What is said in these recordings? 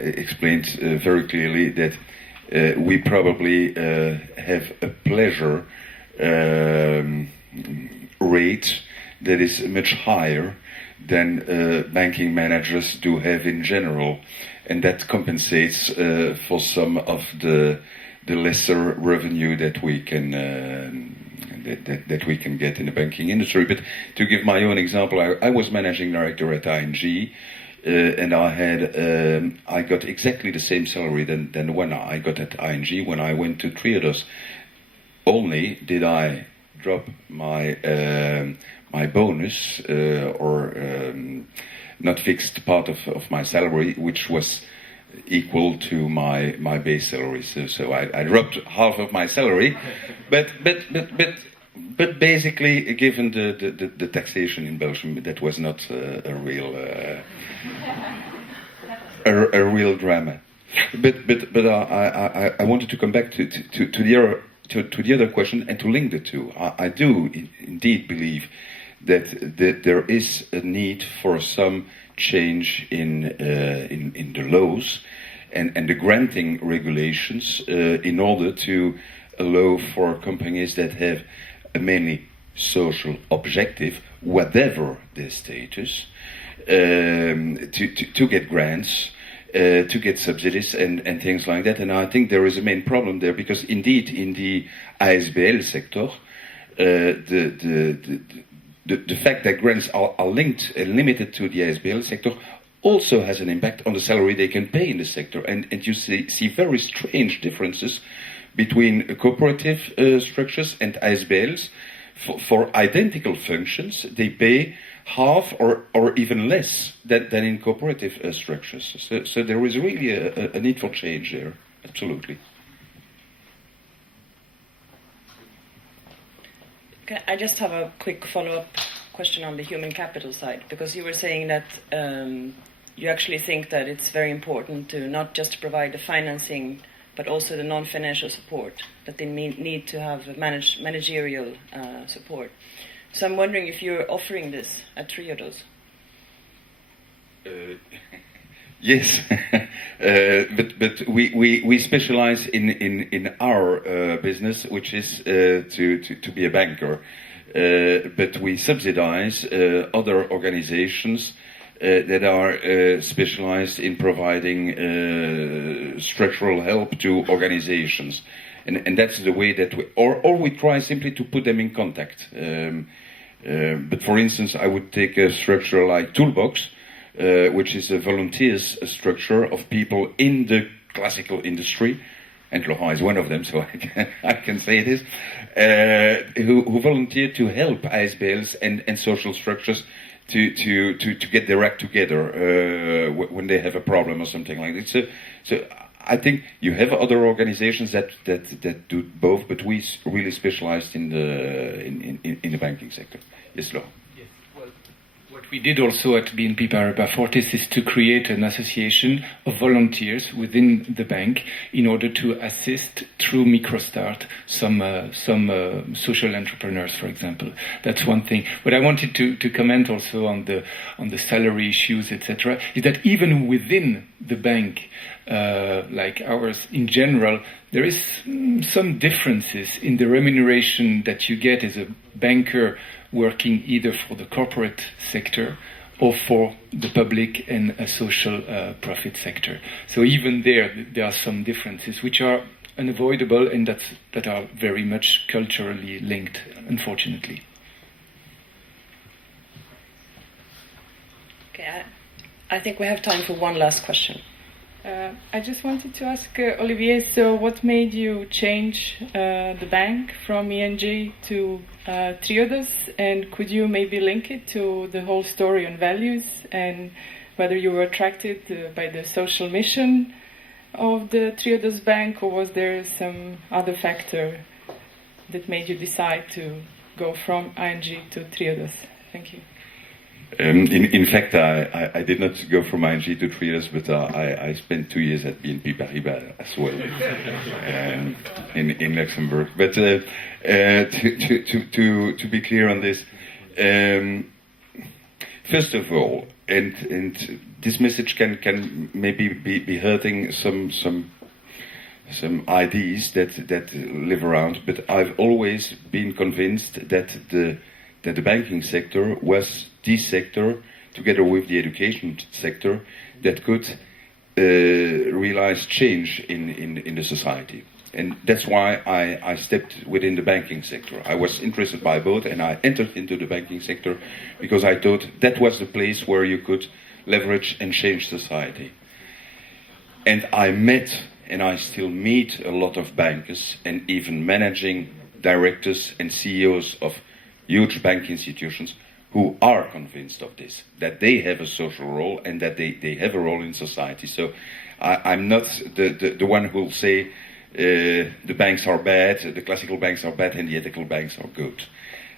explained very clearly that we probably have a pleasure rate that is much higher than banking managers do have in general, and that compensates for some of the lesser revenue that we can that we can get in the banking industry. But to give my own example, I was managing director at ING, and I got exactly the same salary than when I got at ING when I went to Triodos. Only did I drop my my bonus or not fixed part of my salary, which was equal to my base salary. So I dropped half of my salary, but basically, given the taxation in Belgium, that was not a real drama. But I wanted to come back to the other question and to link the two. I do indeed believe that there is a need for some change in the laws and the granting regulations in order to allow for companies that have a mainly social objective, whatever their status, to get grants, to get subsidies and things like that. And I think there is a main problem there because indeed in the ASBL sector, the fact that grants are linked and limited to the ASBL sector also has an impact on the salary they can pay in the sector. And you see very strange differences between cooperative structures and ASBLs. For identical functions, they pay half or even less than in cooperative structures. So there is really a need for change there, absolutely. Okay, I just have a quick follow-up question on the human capital side, because you were saying that you actually think that it's very important to not just provide the financing, but also the non-financial support, that they need to have managerial support. So I'm wondering if you're offering this at Triodos. Yes, but we specialize in our business, which is to be a banker. But we subsidize other organizations that are specialized in providing structural help to organizations, and that's the way that or we try simply to put them in contact. But for instance, I would take a structure like Toolbox, which is a volunteers structure of people in the classical industry, and Laurent is one of them, so I can say this, who volunteer to help ASBLs and social structures to get their act together when they have a problem or something like that. So I think you have other organizations that do both, but we really specialized in the banking sector. Yes, Laurent. What we did also at BNP Paribas Fortis is to create an association of volunteers within the bank in order to assist through MicroStart some social entrepreneurs, for example. That's one thing. What I wanted to comment also on the salary issues, etc., is that even within the bank, like ours in general, there is some differences in the remuneration that you get as a banker working either for the corporate sector or for the public and a social profit sector. So even there are some differences which are unavoidable and that are very much culturally linked, unfortunately. Okay, I think we have time for one last question. I just wanted to ask Olivier, so what made you change the bank from ING to Triodos, and could you maybe link it to the whole story on values and whether you were attracted by the social mission of the Triodos Bank, or was there some other factor that made you decide to go from ING to Triodos? Thank you. In fact, I did not go from ING to Triodos, but I spent 2 years at BNP Paribas as well in Luxembourg. But to be clear on this, first of all, and this message can maybe be hurting some ideas that live around, but I've always been convinced that the banking sector was the sector, together with the education sector, that could realize change in the society. And that's why I stepped within the banking sector. I was interested by both, and I entered into the banking sector because I thought that was the place where you could leverage and change society. And I met, and I still meet, a lot of bankers and even managing directors and CEOs of huge bank institutions who are convinced of this, that they have a social role and that they have a role in society. So I'm not the one who will say the banks are bad, the classical banks are bad, and the ethical banks are good.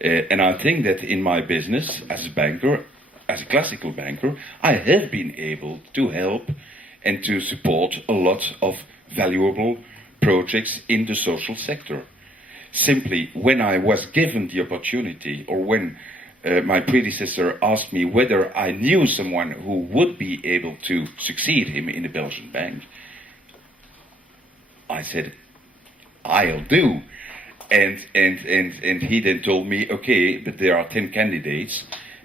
And I think that in my business as a banker, as a classical banker, I have been able to help and to support a lot of valuable projects in the social sector. Simply, when I was given the opportunity, or when my predecessor asked me whether I knew someone who would be able to succeed him in the Belgian bank, I said, I'll do. And he then told me, okay, but there are 10 candidates,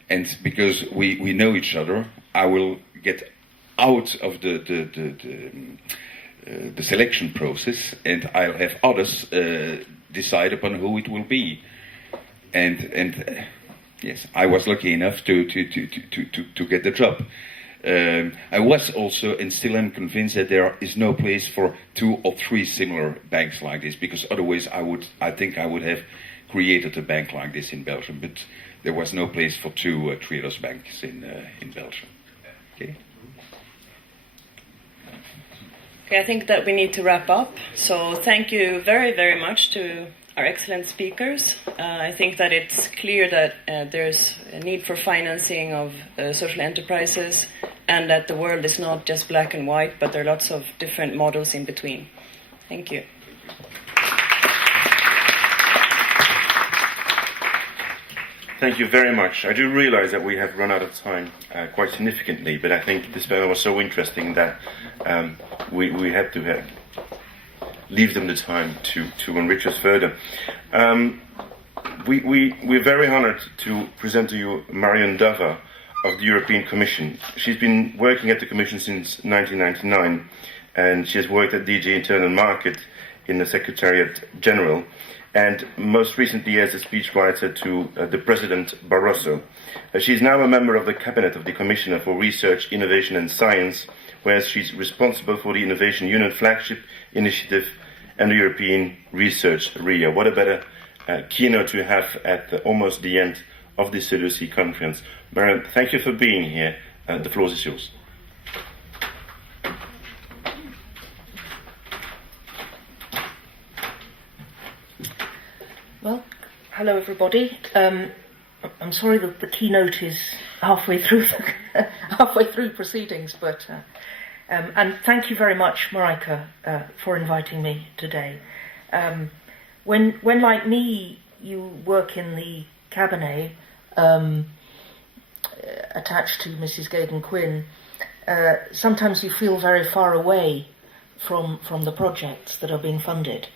and because we know each other, I will get out of the selection process, and I'll have others decide upon who it will be. And yes, I was lucky enough to get the job. I was also, and still am convinced, that there is no place for 2 or 3 similar banks like this, because otherwise I think I would have created a bank like this in Belgium, but there was no place for 2 Triodos banks in Belgium. Okay. Okay, I think that we need to wrap up. So thank you very, very much to our excellent speakers. I think that it's clear that there's a need for financing of social enterprises, and that the world is not just black and white, but there are lots of different models in between. Thank you. Thank you very much. I do realize that we have run out of time quite significantly, but I think this panel was so interesting that we had to leave them the time to enrich us further. We're very honored to present to you Marion Dava of the European Commission. She's been working at the Commission since 1999, and she has worked at DG Internal Market in the Secretariat General, and most recently as a speechwriter to the President Barroso. She's now a member of the Cabinet of the Commissioner for Research, Innovation and Science, where she's responsible for the Innovation Union flagship initiative and the European Research Area. What a better keynote to have at almost the end of the SELUSI conference. Marion, thank you for being here. The floor is yours. Well, hello everybody. I'm sorry that the keynote is halfway through proceedings, but and thank you very much, Marijke, for inviting me today. When like me, you work in the cabinet attached to Mrs. Gagan Quinn, sometimes you feel very far away from the projects that are being funded.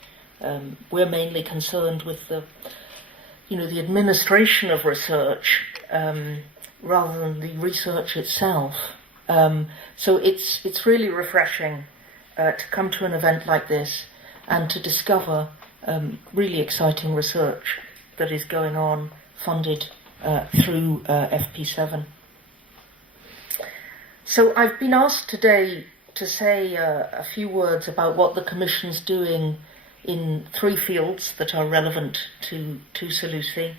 We're mainly concerned with the administration of research rather than the research itself. So it's really refreshing to come to an event like this and to discover really exciting research that is going on, funded through FP7. So I've been asked today to say a few words about what the Commission's doing in 3 fields that are relevant to SELUSI: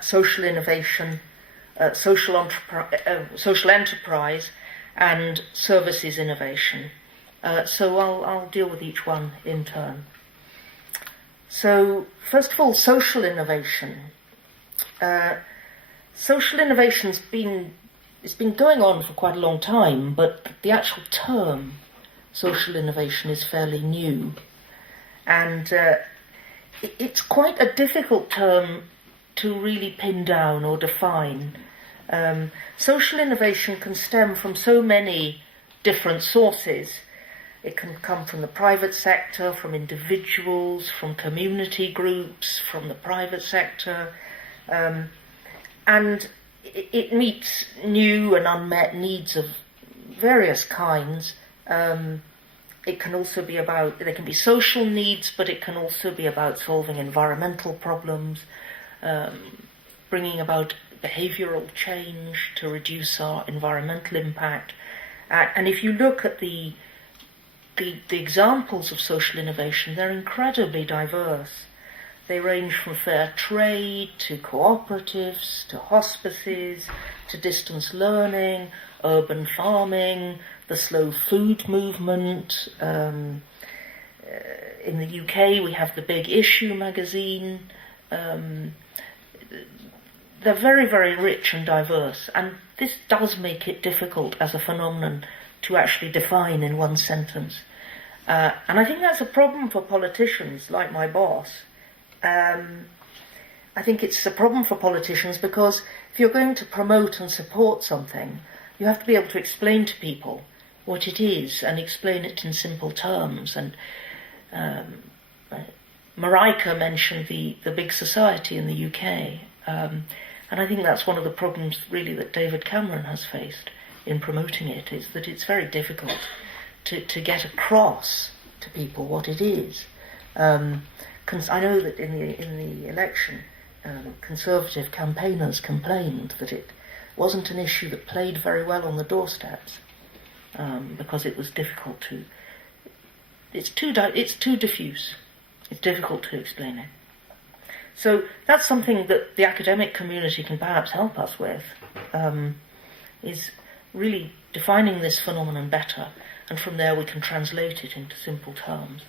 social innovation, social enterprise, and services innovation. So I'll deal with each one in turn. So first of all, social innovation. Social innovation's been going on for quite a long time, but the actual term social innovation is fairly new. And it's quite a difficult term to really pin down or define. Social innovation can stem from so many different sources. It can come from the private sector, from individuals, from community groups, from the private sector, and it meets new and unmet needs of various kinds. It can also be about, there can be social needs, but it can also be about solving environmental problems, bringing about behavioural change to reduce our environmental impact. And if you look at the examples of social innovation, they're incredibly diverse. They range from fair trade to cooperatives, to hospices, to distance learning, urban farming, the slow food movement. In the UK we have the Big Issue magazine. They're very, very rich and diverse, and this does make it difficult as a phenomenon to actually define in one sentence. And I think that's a problem for politicians like my boss. I think it's a problem for politicians because if you're going to promote and support something, you have to be able to explain to people what it is and explain it in simple terms. And Marika mentioned the big society in the UK, and I think that's one of the problems really that David Cameron has faced in promoting it, is that it's very difficult to get across to people what it is. I know that in the election, Conservative campaigners complained that it wasn't an issue that played very well on the doorsteps, because it was difficult to. It's too diffuse. It's difficult to explain it. So that's something that the academic community can perhaps help us with, is really defining this phenomenon better, and from there we can translate it into simple terms.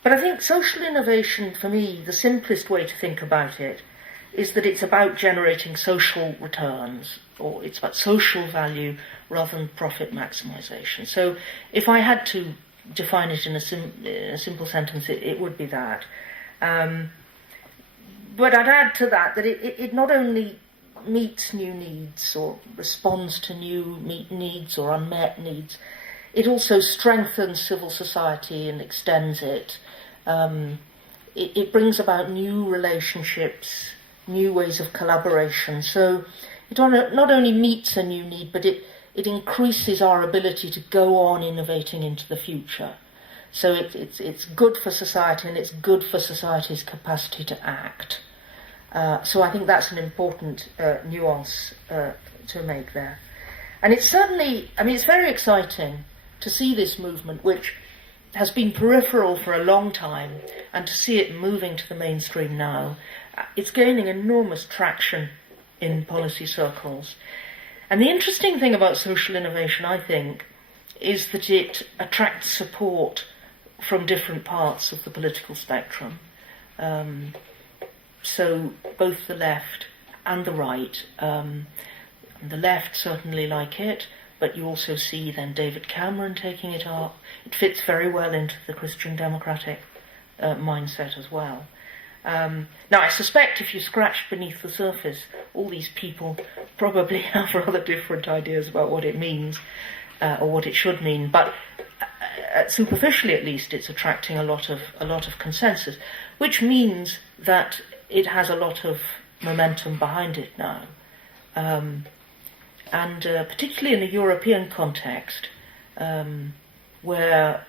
But I think social innovation, for me, the simplest way to think about it is that it's about generating social returns, or it's about social value rather than profit maximization. So if I had to define it in a simple sentence, it would be that. But I'd add to that it not only meets new needs or responds to new needs or unmet needs, it also strengthens civil society and extends it. It brings about new relationships, new ways of collaboration. So it not only meets a new need, but it increases our ability to go on innovating into the future. So it's good for society, and it's good for society's capacity to act. So I think that's an important nuance to make there. And it's certainly, it's very exciting to see this movement, which has been peripheral for a long time, and to see it moving to the mainstream now. It's gaining enormous traction in policy circles. And the interesting thing about social innovation, I think, is that it attracts support from different parts of the political spectrum. So both the left and the right. The left certainly like it, but you also see then David Cameron taking it up. It fits very well into the Christian democratic mindset as well. Now, I suspect if you scratch beneath the surface, all these people probably have rather different ideas about what it means, or what it should mean. But superficially, at least, it's attracting a lot of consensus, which means that it has a lot of momentum behind it now. And particularly in a European context, where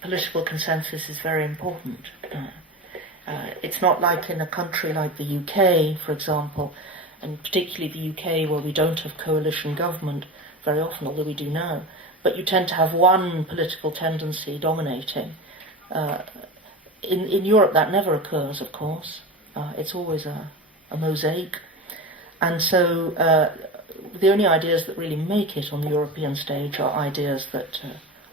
political consensus is very important. It's not like in a country like the UK, for example, and particularly the UK where we don't have coalition government very often, although we do now, but you tend to have one political tendency dominating. In Europe that never occurs, of course. It's always a mosaic. And so the only ideas that really make it on the European stage are ideas that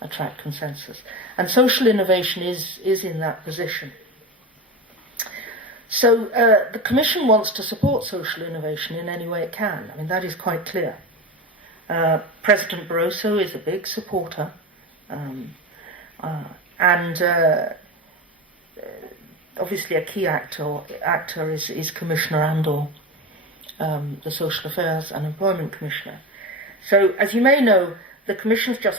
attract consensus. And social innovation is in that position. So the Commission wants to support social innovation in any way it can. That is quite clear. President Barroso is a big supporter, and obviously a key actor is Commissioner Andor. the Social Affairs and Employment Commissioner. So, as you may know, the Commission's just